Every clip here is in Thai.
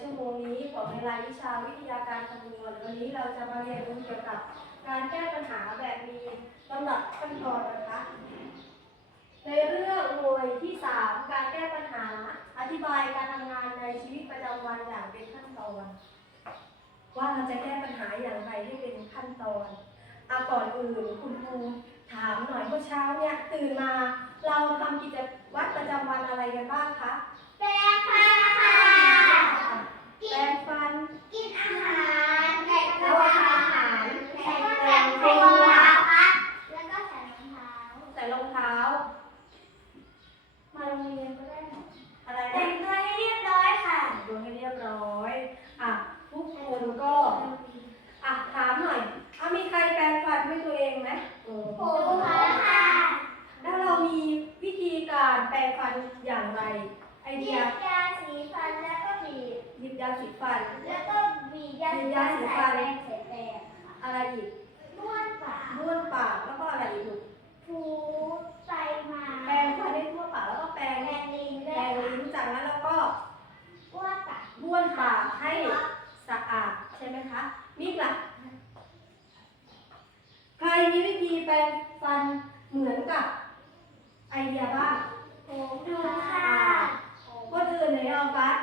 ชั่วโมงนี้ของในรายวิชาวิทยาการคำนวณวันนี้เราจะมาเรียนรู้เกี่ยวกับ การแก้ปัญหาแบบมีลำดับขั้นตอนนะคะ ในเรื่องหน่วยที่ 3 การแก้ปัญหา อธิบายการทำงานในชีวิตประจำวันอย่างเป็นขั้นตอนว่าเราจะแก้ปัญหาอย่างไรให้เป็นขั้นตอนอาก่อนอื่นคุณครูถามหน่อยเมื่อเช้าเนี่ยตื่นมาเราทำกิจวัตรประจำวันอะไรกันบ้างคะแปรงฟันค่ะ แปรงฟัน กินอาหารแต่ง แล้ ตัว ว อาหาร แต่ แต่ ง ง ตัว ตัว ครับแล้วก็ใส่รองเท้า ใส่รองเท้า มาโรงเรียนก็ได้นะอะไร แต่ นะ งตัวให้เรียบร้อยค่ะ ดูให้เรียบร้อยอะทุกคนก็อะถามหน่อยอะมีใครแปรงฟันด้วยตัวเองไหมเออ ผมค่ะ แล้วเรามีวิธีการแปรงฟันอย่างไร ไอ ห เดี ยิ ย บยาสีฟันแล้วก็บีบ หยิบยาสีฟัน แล้วก็บีบ ยาสีฟันใส่แปรงใส่แปรงค่ะอะไรอีก นวดปาก บ้วนปากแล้วก็อะไรอีกลูก ถูไปมา แปรงฟันให้ทั่วปากแล้วก็แปรง แปรงลิ้น แป ด้ ร วย ง ค่ะ ลิ้นจากนั้นแล้วก็ นวดปาก บ้วนปากให้สะอาดใช่ไหมคะมิกล่ะใครมีวิธีแปรงฟันเหมือนกับไอเดียบ้าง ผมดูค่ะ คนอื่นไหนเอากัส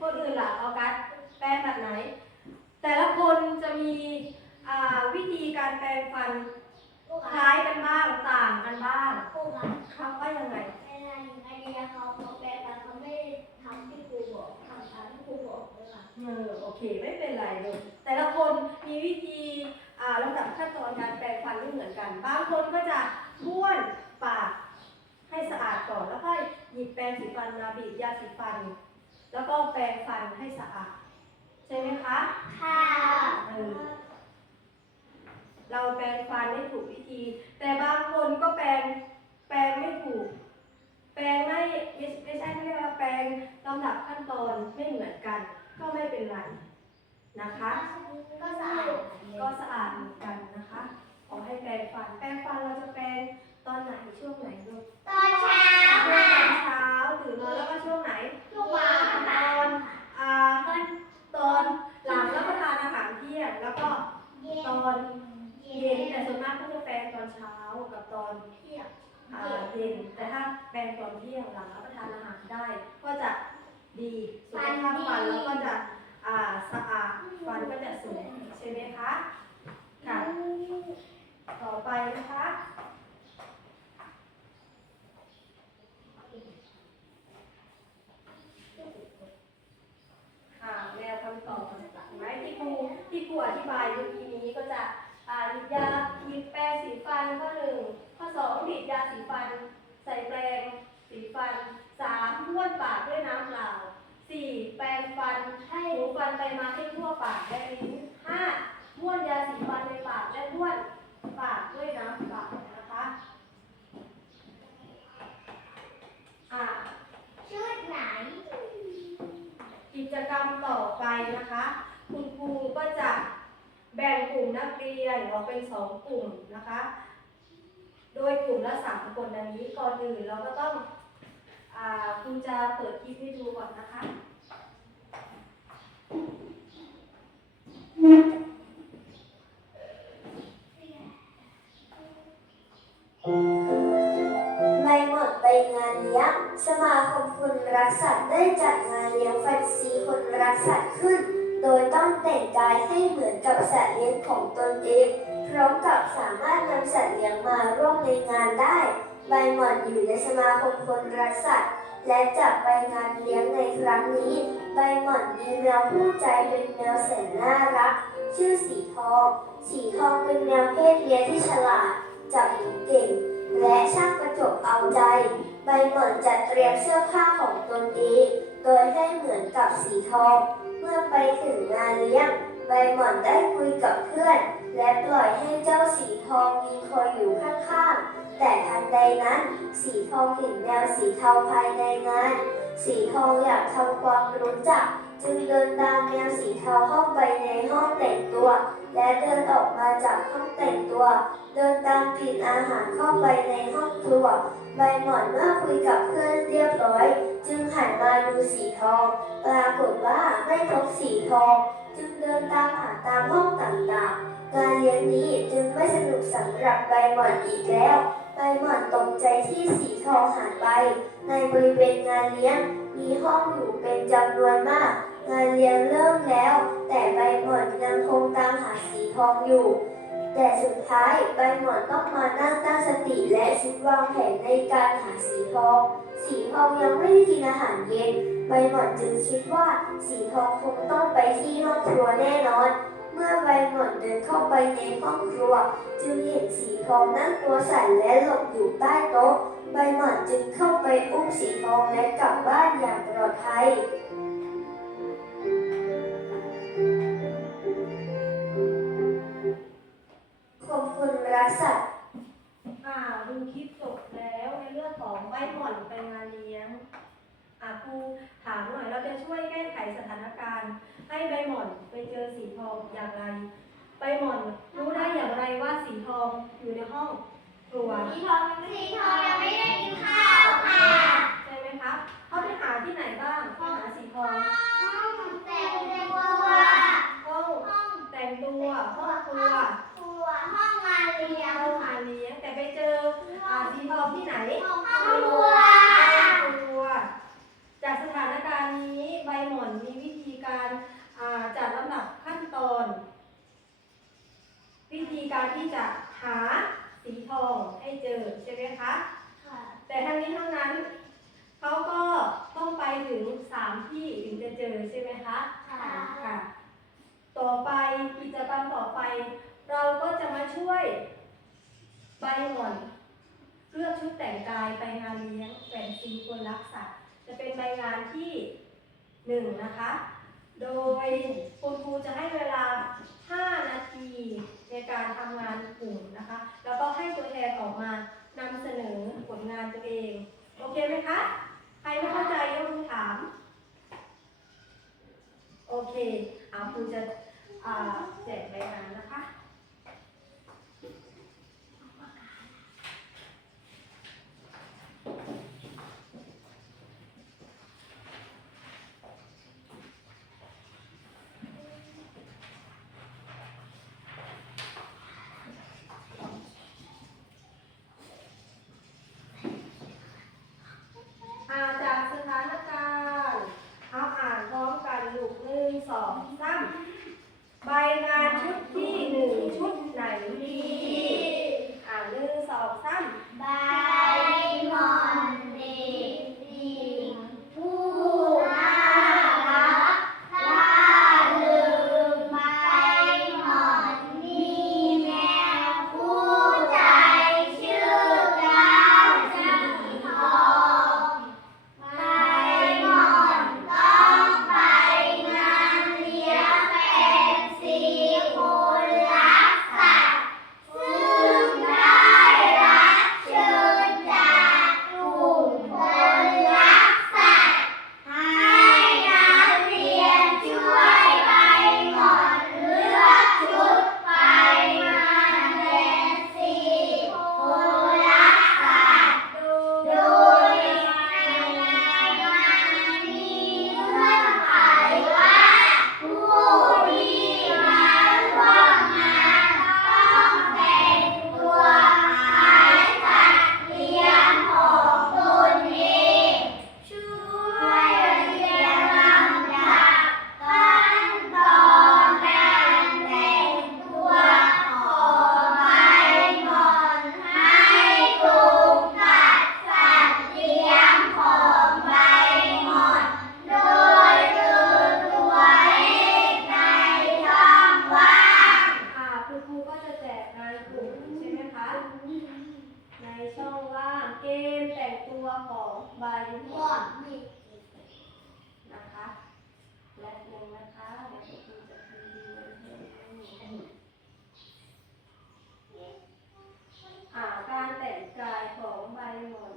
คนอื่นล่ะเอากัสแปรงแบบไหน แต่ละ คนจะมีอ่าวิธีการแปรงฟันคล้ายกันบ้างต่างกันบ้างครูคะครับว่ายังไงเวลาอยู่ไอเดียเขาเขาแปลแต่เขาไม่ได้ทำที่ครูบอกทำตามที่ครูบอกเลยค่ะเออโอเคไม่เป็นไรเลยแต่ละคนมีวิธีอ่าลำดับขั้นตอนการแปรงฟันไม่เหมือนกัน บางคนก็จะบ้วนปากให้สะอาดก่อนแล้วก็หยิบแปรงสีฟันมาบีบยาสีฟัน แล้วก็แปรงฟันให้สะอาดใช่ไหมคะ ค่ะเออเราแปรงฟันให้ถูกวิธี แต่บางคนก็แปรงแปรงไม่ถูก แปรงไม่ไม่ไม่ใช่ไม่เรียกว่าแปรงลำดับขั้นตอนไม่เหมือนกัน ก็ไม่เป็นไรนะคะ ก็สะอาดก็สะอาดเหมือนกันนะคะขอให้แปรงฟัน แปรงฟันเราจะแปรงตอนไหนช่วงไหนลูกตอนเช้าช่วงค่ะเช้าตื่นนอนแล้วก็ช่วงไหนทุกวันตอน แล้วก็เย็นตอนเย็นแต่ส่วนมากก็จะแปรงตอนเช้ากับตอนเที่ยงอ่าเย็นแต่ถ้าแปรงตอนเที่ยงหลังรับประทานอาหารได้ ก็จะดีสุขภาพฟันแล้วก็จะอ่าสะอาดฟันก็จะสวยใช่ไหมคะค่ะต่อไปนะคะค่ะแนวคำตอบต่างๆไหมที่ ครูที่ครูอธิบายเมื่อกี้นี้ก็จะอ่าหยิบยาหยิบแปรงสีฟันข้อหนึ่งข้อสองบีบยาสีฟัน ใส่แปรงสีฟันสามบ้วนปากด้วยน้ำเปล่าสี่แปรงฟันให้หูฟันไปมาให้ทั่วปากและลิ้นห้าบ้วนยาสีฟันในปากและบ้วนปากด้วยน้ำเปล่านะคะอ่าชุดไหน กิจกรรมต่อไปนะคะ คุณครูก็จะแบ่งกลุ่มนักเรียนออกเป็นสองกลุ่มนะคะ โดยกลุ่มละสามคนดังนี้ก่อนอื่นเราก็ต้องอครูจะเปิดคลิปให้ดูก่อนนะคะในหมดไปงานเลี้ยงสมาคมคนรักสัตว์ได้จัดงานเลี้ยงแฟนซีคนรักสัตว์ขึ้น โดยต้องแต่งกายให้เหมือนกับสัตว์เลี้ยงของตนเอง พร้อมกับสามารถนำสัตว์เลี้ยงมาร่วมในงานได้ ใบหมอนอยู่ในสมาคมคนรักสัตว์และจับไปงานเลี้ยงในครั้งนี้ ใบหมอนมีแมวผู้ใจเป็นแมวแสนน่ารัก ชื่อสีทอง สีทองเป็นแมวเพศเมียที่ฉลาด จับหนูเก่ง และช่างประจบเอาใจ ใบหม่อนจัดเตรียมเสื้อผ้าของตนเอง โดยให้เหมือนกับสีทอง มื่อไปถึงงานเลี้ยงใบหม่อนได้คุยกับเพื่อน และปล่อยให้เจ้าสีทองยืนคอยอยู่ข้างๆ แต่ทันใดนั้น สีทองเห็นแมวสีเทาภายในงาน สีทองอยากทำความรู้จัก จึงเดินตามแมวสีเทาเข้าไปในห้องแต่งตัว และเดินออกมาจากห้องแต่งตัว เดินตามกลิ่นอาหารเข้าไปในห้องครัวใบหมอนเมื่อคุยกับเพื่อนเรียบร้อย จึงหันมาดูสีทอง ปรากฏว่าไม่พบสีทอง จึงเดินตามหาตามห้องต่างๆงานเลี้ยงนี้จึงไม่สนุกสำหรับใบหมอนอีกแล้วใบหมอนตกใจที่สีทองหายไป ในบริเวณงานเลี้ยงมีห้องอยู่เป็นจำนวนมาก งานเลี้ยงเริ่มแล้ว แต่ใบหมอนยังคงตามหาสีทองอยู่ แต่สุดท้ายใบหมอนต้องมานั่งตั้งสติและคิดวางแผนในการหาสีทอง สีทองยังไม่ได้กินอาหารเย็น ใบหมอนจึงคิดว่าสีทองคงต้องไปที่ห้องครัวแน่นอน เมื่อใบหมอนเดินเข้าไปในห้องครัว จึงเห็นสีทองนั่งตัวสั่นและหลบอยู่ใต้โต๊ะใบหมอนจึงเข้าไปอุ้มสีทองและกลับบ้านอย่างปลอดภัย ครัว สีทองสีทองยังไม่ได้กินข้าวค่ะ ใช่ไหมครับเขาไปหาที่ไหนบ้างไปหาสีทอง ห้องแต่งตัว ห้อง ห้อง แต่งตัวห้องครัว ครัวห้องงานเลี้ยง ห้องงานเลี้ยงแต่ไปเจออ่าสีทองที่ไหน ห้องครัว ครัวจากสถานการณ์นี้ใบหม่อนมีวิธีการอ่าจัดลำดับขั้นตอน วิธีการที่จะหาสีทองให้เจอใช่ไหมคะ ค่ะ แต่ทั้งนี้ทั้งนั้นเขาก็ต้องไปถึงสามที่ถึงจะเจอใช่ไหมคะ ค่ะ ค่ะ ต่อไปกิจกรรมต่อไป เราก็จะมาช่วยใบหม่อนเลือกชุดแต่งกายไปงานเลี้ยงแฟนซีคนรักสัตว์จะเป็นใบงานที่หนึ่งนะคะ โดยคุณครูจะให้เวลา 5 นาทีในการทำงานกลุ่มนะคะ แล้วก็ให้ตัวแทนออกมานำเสนอผลงานตัวเอง โอเคไหมคะ ใครไม่เข้าใจยกมือถาม โอเคอาครูจะ ของใบม่วงนะคะ และหนึ่งนะคะเดี๋ยวคุณจะพิมพ์ดีมันเห็นี่าการแต่งกายของใบม่น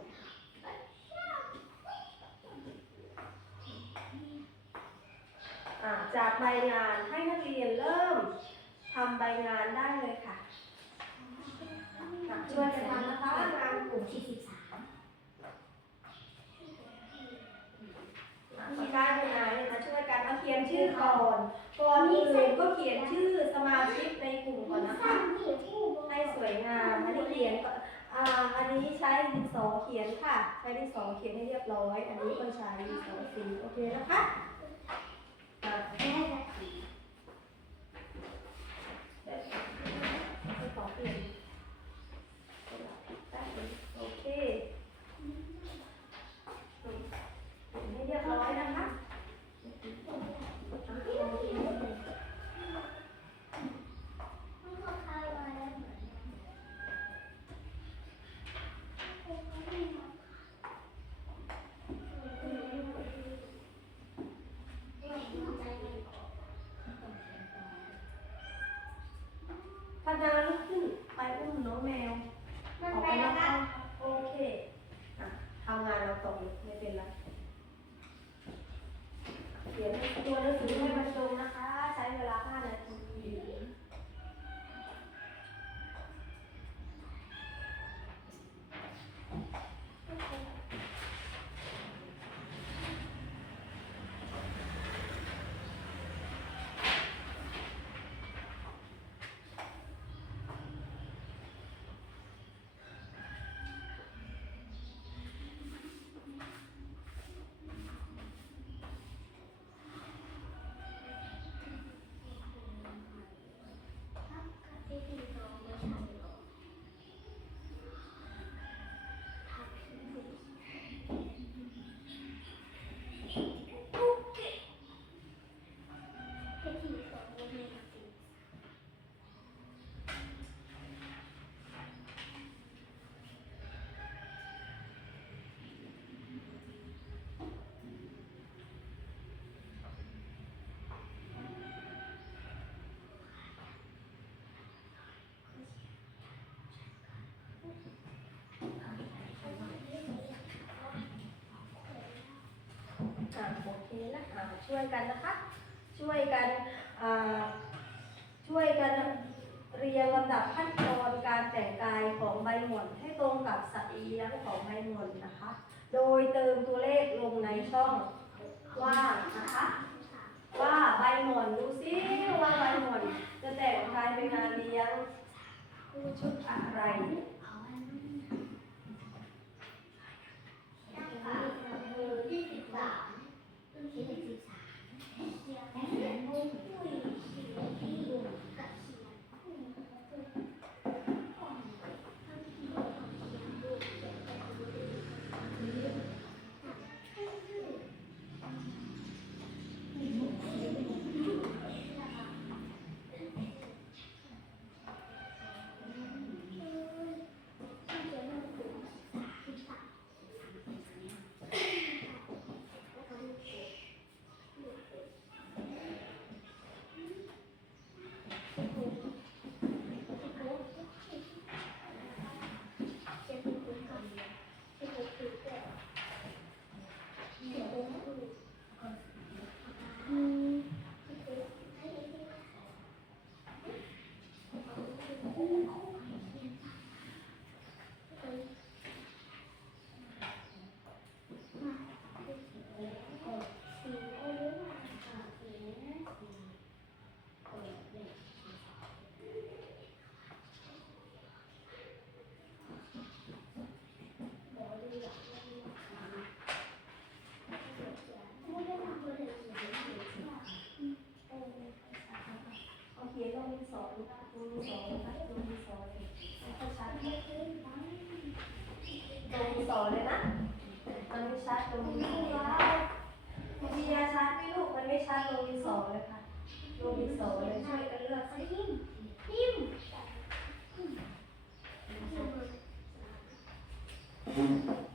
จากใบงานให้นักเรียนเริ่มทำใบงานได้เลยค่ะช่วยกันทำนะคะงานกลุ่มที่สิบสา ก่อน ก่อนอื่นก็เขียนชื่อสมาชิกในกลุ่มก่อนนะคะ ให้สวยงามอันนี้เขียนก็อ่าอันนี้ใช้ดินสอเขียนค่ะ ใช้ดินสอเขียนให้เรียบร้อย อันนี้ก็ใช้ดินสอสีโอเคนะคะ อะโอเคนะอะช่วยกันนะคะ ช่วยกันอ่าช่วยกันเรียงลำดับขั้นตอนการแต่งกายของใบหม่อนให้ตรงกับสัตว์อีียงของใบหม่อนนะคะ โดยเติมตัวเลขลงในช่องว่างนะคะ ว่าใบหม่อนดูซิว่าใบหม่อนจะแต่งกายเป็นงานเลี้ยงชุดอะไร ที่สิบสามที่สิบสามและเขียนมุ้งปุ้ยที่กับเขียน โอ ดินสอเลยนะ มันไม่ชัดตรงดินสอเลยคุณพิยาชัดไม่ลูกมันไม่ชัดตรงนี้สอเลยค่ะตรงนี้สอเลยช่วยกันเลือกสิพิมพ์